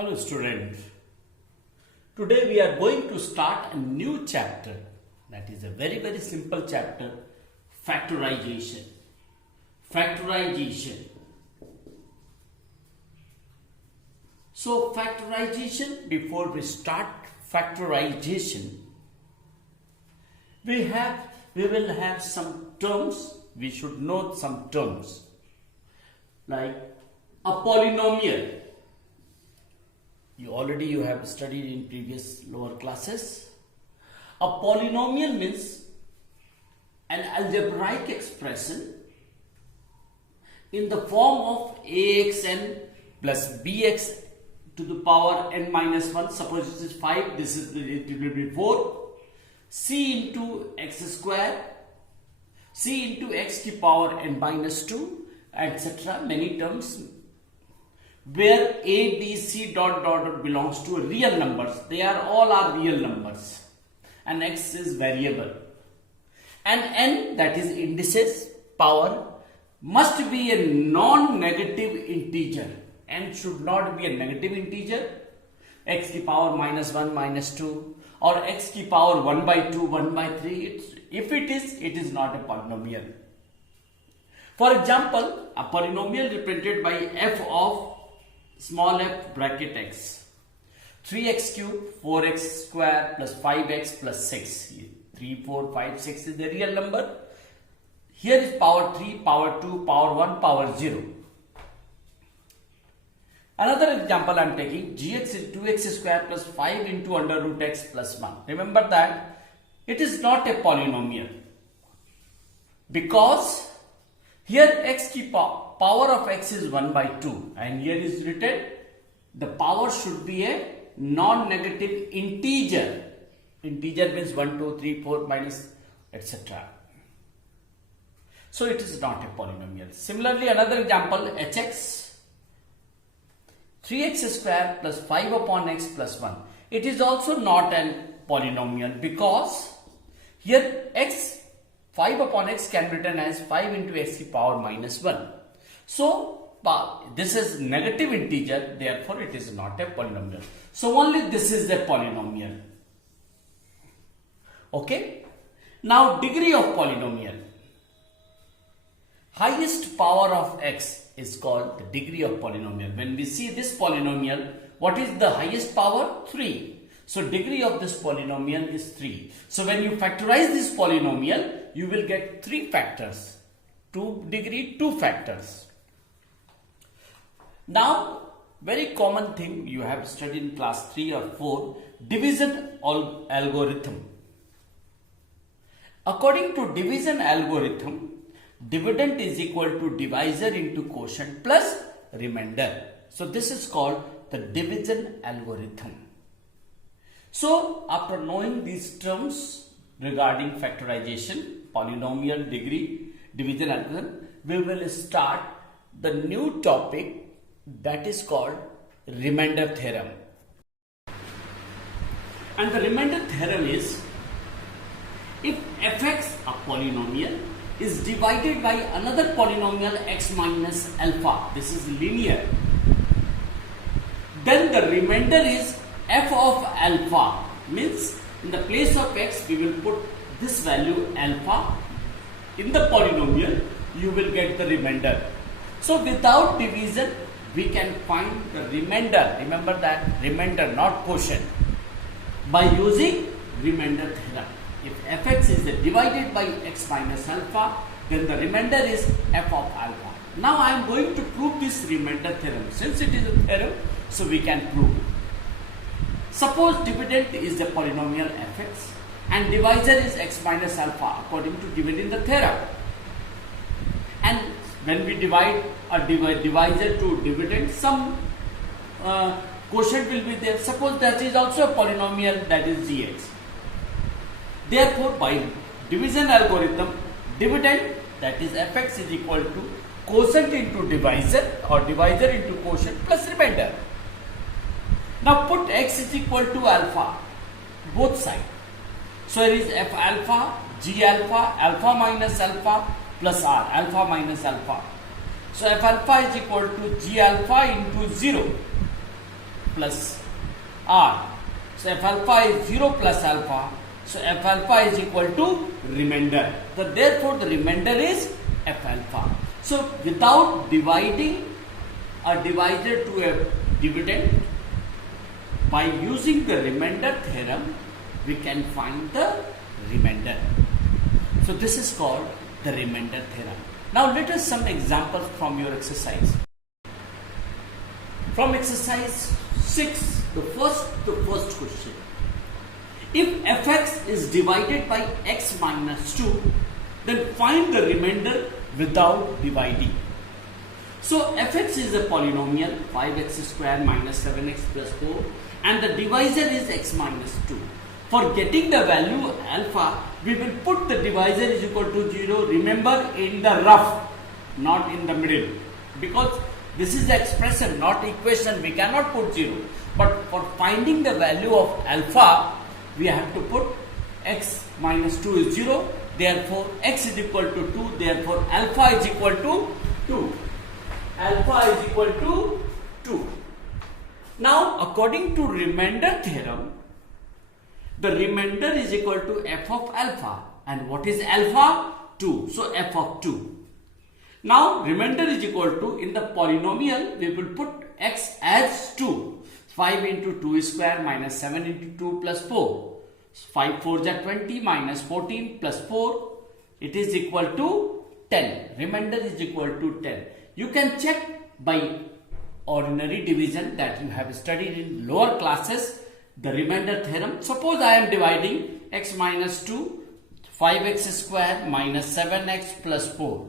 Hello students, today we are going to start a new chapter, that is a very simple chapter, factorization. So factorization, before we start factorization, we will have some terms. We should know some terms like a polynomial. You have studied in previous lower classes. A polynomial means an algebraic expression in the form of axn plus bx to the power n minus 1. Suppose it is 5, it will be 4. C into x square, c into x to the power n minus 2, etc. Many terms, where a, b, c dot belongs to real numbers. They are all real numbers and x is variable, and n, that is indices, power, must be a non-negative integer. N should not be a negative integer, x to the power minus 1, minus 2, or x to the power 1 by 2, 1 by 3. If it is not a polynomial. For example, a polynomial represented by f of small f bracket x, 3x cubed, 4x square plus 5x plus 6. 3, 4, 5, 6 is the real number. Here is power 3, power 2, power 1, power 0. Another example I am taking, gx is 2x square plus 5 into under root x plus 1. Remember that it is not a polynomial because here x to the power of x is 1 by 2, and here is written the power should be a non-negative integer. Integer means 1, 2, 3, 4 minus etc. So it is not a polynomial. Similarly, another example, hx 3x square plus 5 upon x plus 1. It is also not a polynomial because here x 5 upon x can be written as 5 into x to the power minus 1. So this is negative integer, therefore it is not a polynomial. So only this is the polynomial. Okay. Now degree of polynomial. Highest power of x is called the degree of polynomial. When we see this polynomial, what is the highest power? 3. So degree of this polynomial is 3. So when you factorize this polynomial, you will get 3 factors. 2 degree, 2 factors. Now, very common thing you have studied in class 3 or 4, division algorithm. According to division algorithm, dividend is equal to divisor into quotient plus remainder. So this is called the division algorithm. So after knowing these terms regarding factorization, polynomial, degree, division algorithm, we will start the new topic that is called remainder theorem. And the remainder theorem is, if fx, a polynomial, is divided by another polynomial x minus alpha, this is linear, then the remainder is f of alpha, means in the place of x we will put this value alpha. In the polynomial you will get the remainder. So without division we can find the remainder. Remember that, remainder, not quotient, by using remainder theorem. If fx is divided by x minus alpha, then the remainder is f of alpha. Now I am going to prove this remainder theorem. Since it is a theorem, so we can prove. Suppose dividend is the polynomial fx and divisor is x minus alpha according to dividing the theorem. And when we divide a divisor to dividend, some quotient will be there. Suppose that is also a polynomial, that is gx. Therefore, by division algorithm, dividend, that is fx, is equal to quotient into divisor or divisor into quotient plus remainder. Now put x is equal to alpha, both sides. So here is f alpha, g alpha, alpha minus alpha plus r, alpha minus alpha. So f alpha is equal to g alpha into 0 plus r. So f alpha is 0 plus alpha. So f alpha is equal to remainder. So therefore the remainder is f alpha. So without dividing a divisor to a dividend, by using the remainder theorem, we can find the remainder. So this is called the remainder theorem. Now let us some examples from your exercise. From exercise 6, the first question. If fx is divided by x minus 2, then find the remainder without dividing. So fx is a polynomial, 5x square minus 7x plus 4, and the divisor is x minus 2. For getting the value alpha, we will put the divisor is equal to 0. Remember, in the rough, not in the middle. Because this is the expression, not equation. We cannot put 0. But for finding the value of alpha, we have to put x minus 2 is 0. Therefore, x is equal to 2. Therefore, alpha is equal to 2. Alpha is equal to 2. Now, according to remainder theorem, the remainder is equal to f of alpha. And what is alpha? 2. So, f of 2. Now, remainder is equal to, in the polynomial, we will put x as 2. 5 into 2 square minus 7 into 2 plus 4. 5 4 are 20 minus 14 plus 4. It is equal to 10. Remainder is equal to 10. You can check by ordinary division that you have studied in lower classes, the remainder theorem. Suppose I am dividing x minus 2, 5x square minus 7x plus 4.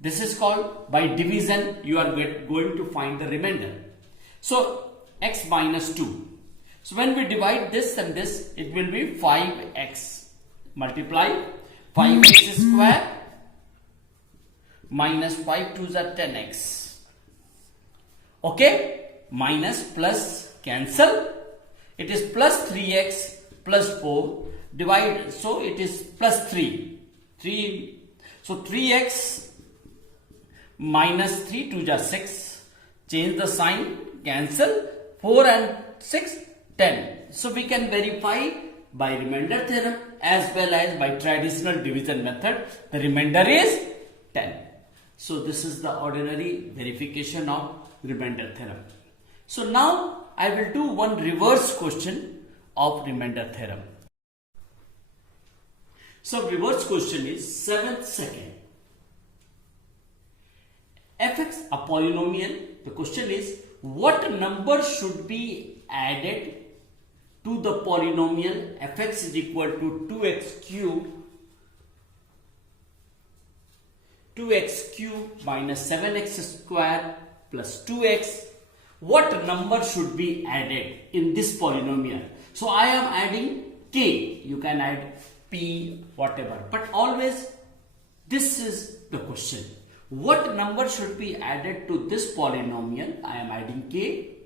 This is called, by division, you are going to find the remainder. So, x minus 2. So, when we divide this and this, it will be 5x. Multiply 5x square minus 5 2s are 10x. Okay? Minus plus cancel. It is plus 3x plus 4. Divide. So, it is plus 3. So, 3x minus 3 2s are 6. Change the sign. Cancel. 4 and 6, 10. So, we can verify by remainder theorem as well as by traditional division method. The remainder is 10. So, this is the ordinary verification of remainder theorem. So, now I will do one reverse question of remainder theorem. So, reverse question is 7th second. Fx a polynomial. The question is, what number should be added to the polynomial fx is equal to 2x cube minus 7x square plus 2x. What number should be added in this polynomial? So I am adding k. You can add p, whatever. But always this is the question. What number should be added to this polynomial? I am adding k.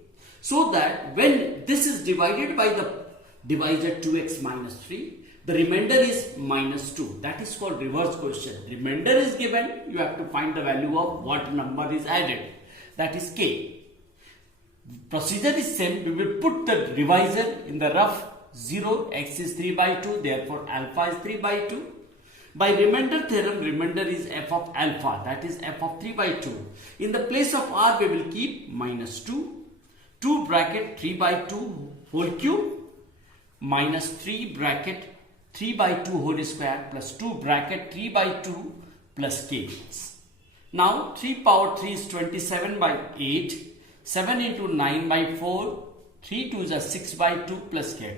So that when this is divided by the divisor 2x minus 3, the remainder is minus 2. That is called reverse question. Remainder is given. You have to find the value of what number is added. That is k. Procedure is same. We will put the divisor in the rough 0. X is 3 by 2. Therefore, alpha is 3 by 2. By remainder theorem, remainder is f of alpha. That is f of 3 by 2. In the place of r, we will keep minus 2. 2 bracket 3 by 2 whole cube minus 3 bracket 3 by 2 whole square plus 2 bracket 3 by 2 plus k. Now 3 power 3 is 27 by 8. 7 into 9 by 4. 3 2s are 6 by 2 plus k.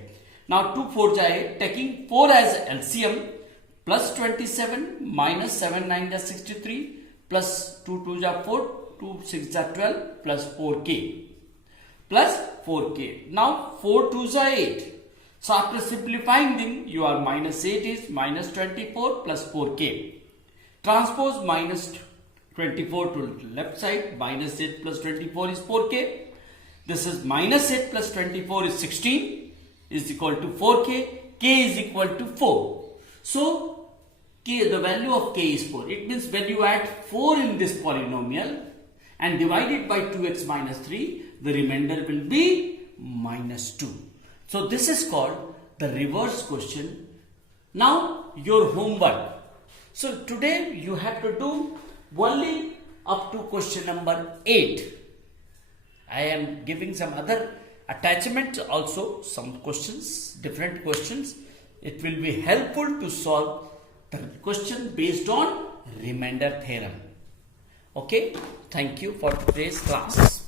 Now 2 4s are 8. Taking 4 as LCM, plus 27 minus 7 9 is 63 plus 2 2s are 4. 2 6 are 12 plus 4k. Plus 4k. Now 4 2s are 8. So after simplifying them, you are minus 8 is minus 24 plus 4k. Transpose minus 24 to left side. Minus 8 plus 24 is 4k. This is minus 8 plus 24 is 16 is equal to 4k. K is equal to 4. So k, the value of k is 4. It means when you add 4 in this polynomial, and divide it by 2x minus 3, the remainder will be minus 2. So this is called the reverse question. Now your homework. So today you have to do only up to question number 8. I am giving some other attachments also, some questions, different questions. It will be helpful to solve the question based on remainder theorem. Okay, thank you for today's class.